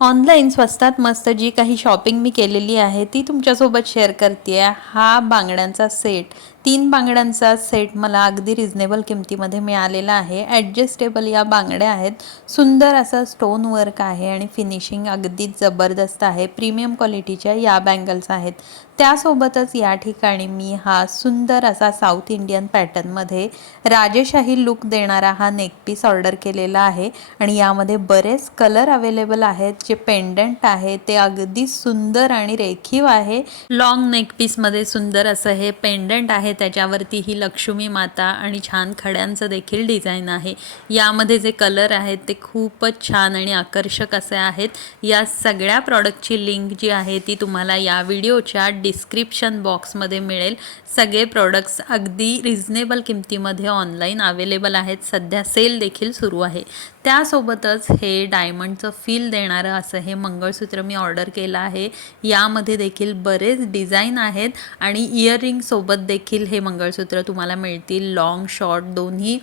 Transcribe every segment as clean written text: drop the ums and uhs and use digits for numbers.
Online स्वस्तात मस्त जी काही शॉपिंग मी केलेली आहे ती तुमच्यासोबत शेअर करते आहे। हा बांगड्यांचा सेट, 3 बांगड्यांचा सेट मला अगदी रिजनेबल किमतीमध्ये मिळालेला आहे। ॲडजस्टेबल या बांगड्या आहेत, सुंदर असं स्टोन वर्क आहे आणि फिनिशिंग अगदीच जबरदस्त आहे। प्रीमियम क्वालिटीच्या या बँगल्स आहेत। त्यासोबतच या ठिकाणी मी हा सुंदर असा साऊथ इंडियन पॅटर्नमध्ये राजेशाही लुक देणारा हा नेक पीस ऑर्डर केलेला आहे आणि यामध्ये बरेच कलर अवेलेबल आहेत। जे पेंडंट आहे ते अगदी सुंदर आणि रेखीव आहे। लॉंग नेक पीस मध्ये सुंदर असं हे पेंडंट आहे, त्याच्यावरती ही लक्ष्मी माता आणि छान खड्यांचं देखील डिझाईन आहे। यामध्ये जे कलर आहेत ते खूपच छान आणि आकर्षक असे आहेत। या सगळ्या प्रॉडक्टची लिंक जी आहे ती तुम्हाला या व्हिडिओच्या डिस्क्रिप्शन बॉक्समध्ये मिळेल। सगळे प्रोडक्ट्स अगदी रिजनेबल किमतीमध्ये ऑनलाईन अवेलेबल आहेत। सध्या सेल देखील सुरू आहे। त्यासोबतच हे डायमंडचं फील देणारं असं हे मंगळसूत्र मी ऑर्डर केलं आहे। यामध्ये देखील बरेच डिझाईन आहेत आणि इयरिंग सोबत देखील हे मंगळसूत्र तुम्हाला मिळतील। लॉंग शॉर्ट दोन्ही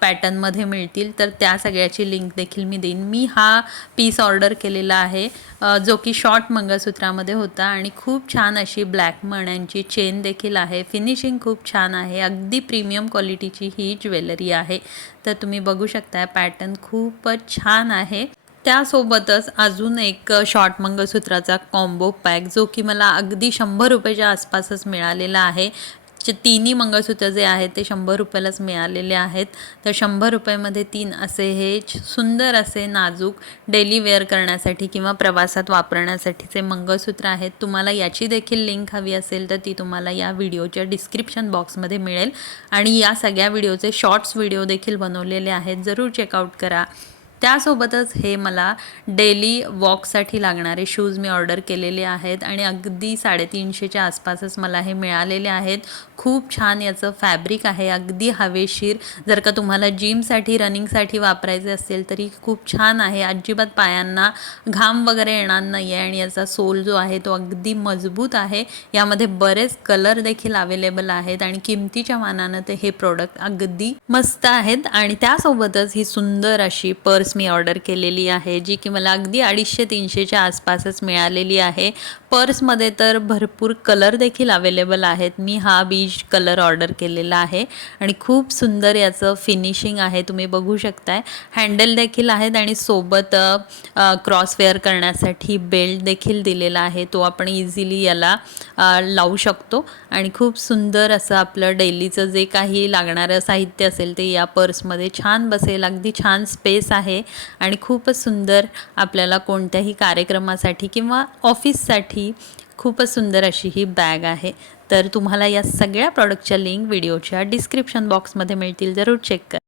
पॅटर्नमध्ये मिळतील, तर त्या सगळ्याची लिंक देखील मी देईन। मी हा पीस ऑर्डर केलेला आहे जो की शॉर्ट मंगळसूत्रामध्ये होता आणि खूप छान अशी ब्लॅक मण्यांची चेन देखील आहे। फिनिशिंग खूप छान आहे, अगदी प्रीमियम क्वालिटीची ही ज्वेलरी आहे। तर तुम्ही बघू शकता पॅटर्न खूपच छान आहे। त्यासोबतच अजून एक शॉर्ट मंगळसूत्राचा कॉम्बो पॅक जो की मला अगदी 100 रुपयाच्या आसपासच मिळालेला आहे। तिन्ही मंगळसूत्र जे आहेत ते 100 रुपयालाच मिळालेले आहेत। तर 100 रुपयामध्ये 3 असे हे सुंदर असे नाजूक डेली वेअर करण्यासाठी किंवा प्रवासात वापरण्यासाठीचे मंगळसूत्र आहेत। तुम्हाला याची देखील लिंक हवी असेल तर ती तुम्हाला या व्हिडिओच्या डिस्क्रिप्शन बॉक्समध्ये मिळेल आणि या सगळ्या व्हिडिओचे शॉर्ट्स व्हिडिओ देखील बनवलेले आहेत, जरूर चेकआउट करा। त्यासोबतच हे मला डेली वॉकसाठी लागणारे शूज मी ऑर्डर केलेले आहेत आणि अगदी 350च्या आसपासच मला हे मिळालेले आहेत। खूप छान याचं फॅब्रिक आहे, अगदी हवेशीर। जर का तुम्हाला जिमसाठी रनिंगसाठी वापरायचे असेल तरी खूप छान आहे। अजिबात पायांना घाम वगैरे येणार नाही आहे आणि याचा सोल जो आहे तो अगदी मजबूत आहे। यामध्ये बरेच कलर देखील अवेलेबल आहेत आणि किमतीच्या मानानं ते हे प्रोडक्ट अगदी मस्त आहेत। आणि त्यासोबतच ही सुंदर अशी पर्स मी ऑर्डर केलेली आहे जी की मला अगदी 250-300च्या आसपासच मिळालेली आहे। पर्समध्ये तर भरपूर कलर देखील अवेलेबल आहेत। मी हा बीज कलर ऑर्डर केलेला आहे आणि खूप सुंदर याचं फिनिशिंग आहे, तुम्ही बघू शकताय। हँडल देखील आहेत आणि सोबत क्रॉसवेअर करण्यासाठी बेल्ट देखील दिलेला आहे, तो आपण इझिली याला लावू शकतो आणि खूप सुंदर असं आपलं डेलीचं जे काही लागणारं साहित्य असेल ते या पर्समध्ये छान बसेल। अगदी छान स्पेस आहे आणि खूपच सुंदर आपल्याला कोणत्याही कार्यक्रमासाठी किंवा ऑफिससाठी खूपच सुंदर अशी ही बॅग आहे। तर तुम्हाला या सगळ्या प्रॉडक्टच्या लिंक व्हिडिओच्या डिस्क्रिप्शन बॉक्समध्ये मिळतील, जरूर चेक करा।